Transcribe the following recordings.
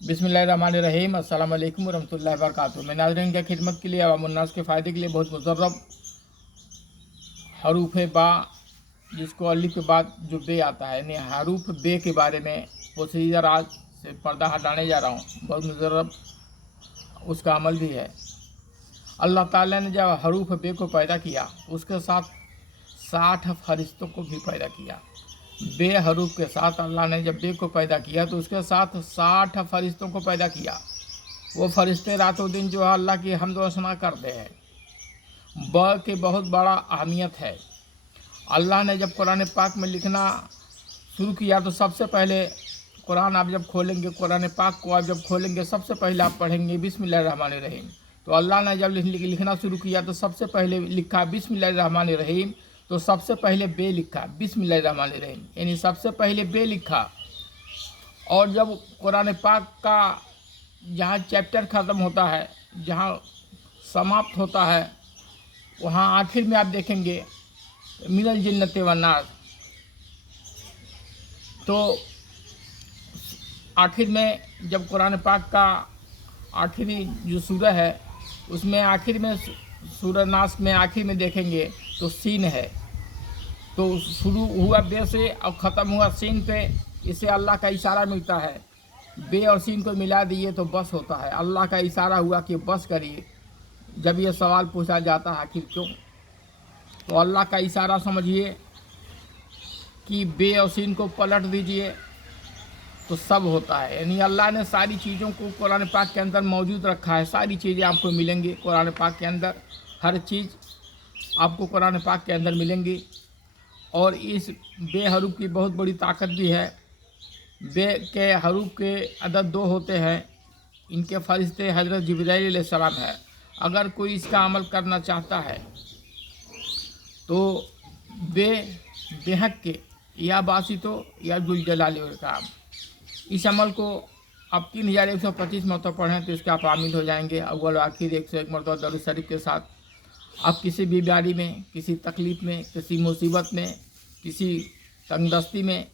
बिस्मिल्लाहिर्रहमानिर्रहीम। अस्सलाम वालेकुम वरहमतुल्लाहि वबरकातुहू। मैं नाज़रीन की खिदमत के लिए अवामुन्नास के फ़ायदे के लिए बहुत मुजर्रब हरूफ बा, जिसको अलिफ के बाद जो बे आता है, यानी हरूफ बे के बारे में प्रोसीजर आज से पर्दा हटाने जा रहा हूँ। बहुत मुजर्रब उसका अमल भी है। अल्लाह ताला ने जब हरूफ बे को पैदा किया उसके साथ 60 फरिश्तों को भी पैदा किया। बे हरूफ के साथ अल्लाह ने जब बे को पैदा किया तो उसके साथ 60 फरिश्तों को पैदा किया। वो फरिश्ते रातों दिन जो है अल्लाह की हम्द व सना करते हैं। ब की बहुत बड़ा अहमियत है। अल्लाह ने जब कुरान पाक में लिखना शुरू किया तो सबसे पहले कुरान आप जब खोलेंगे, कुरान पाक को आप जब खोलेंगे, सबसे पहले आप पढ़ेंगे बिस्मिल्लाहिर्रहमानिर्रहीम। तो अल्लाह ने जब लिखना शुरू किया तो सबसे पहले लिखा बिस्मिल्लाहिर्रहमानिर्रहीम। तो सबसे पहले बे लिखा बिस्मिल्लाहिर्रहमानिर्रहीम, यानी सबसे पहले बे लिखा। और जब कुरान पाक का जहाँ चैप्टर ख़त्म होता है, जहाँ समाप्त होता है, वहाँ आखिर में आप देखेंगे मिनल जिन्नति वन्नास। तो आखिर में जब कुरान पाक का आखिरी जो सूरह है उसमें आखिर में सूरह नास में आखिर में देखेंगे तो सीन है। तो शुरू हुआ बे से और ख़त्म हुआ सीन पे। इससे अल्लाह का इशारा मिलता है। बे और सीन को मिला दिए तो बस होता है। अल्लाह का इशारा हुआ कि बस करिए। जब ये सवाल पूछा जाता है आखिर क्यों, तो अल्लाह का इशारा समझिए कि बे और सीन को पलट दीजिए तो सब होता है। यानी अल्लाह ने सारी चीज़ों को कुरान पाक के अंदर मौजूद रखा है। सारी चीज़ें आपको मिलेंगी कुरान पाक के अंदर। हर चीज़ आपको कुरान पाक के अंदर मिलेंगी। और इस बे हरूफ की बहुत बड़ी ताकत भी है। बे के हरूफ के अदद 2 होते हैं। इनके फरिश्ते हज़रत जिब्राइल अलैहिस्सलाम है। अगर कोई इसका अमल करना चाहता है तो बेहक के या बासितो या जुल जलाल वल इकराम, इस अमल को आप 3125 मरतबा पढ़ें तो इसके आप आमिल हो जाएंगे। अव्वल आखिर 101 मरतबा दरूद शरीफ के साथ आप किसी बीमारी में, किसी तकलीफ़ में, किसी मुसीबत में, किसी तंगदस्ती में,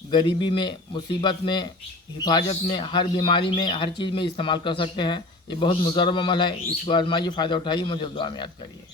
गरीबी में, मुसीबत में, हिफाजत में, हर बीमारी में, हर चीज़ में इस्तेमाल कर सकते हैं। ये बहुत मुजर्रब अमल है। इसको आजमाइए, फ़ायदा उठाइए, मुझे दुआ में याद करिए।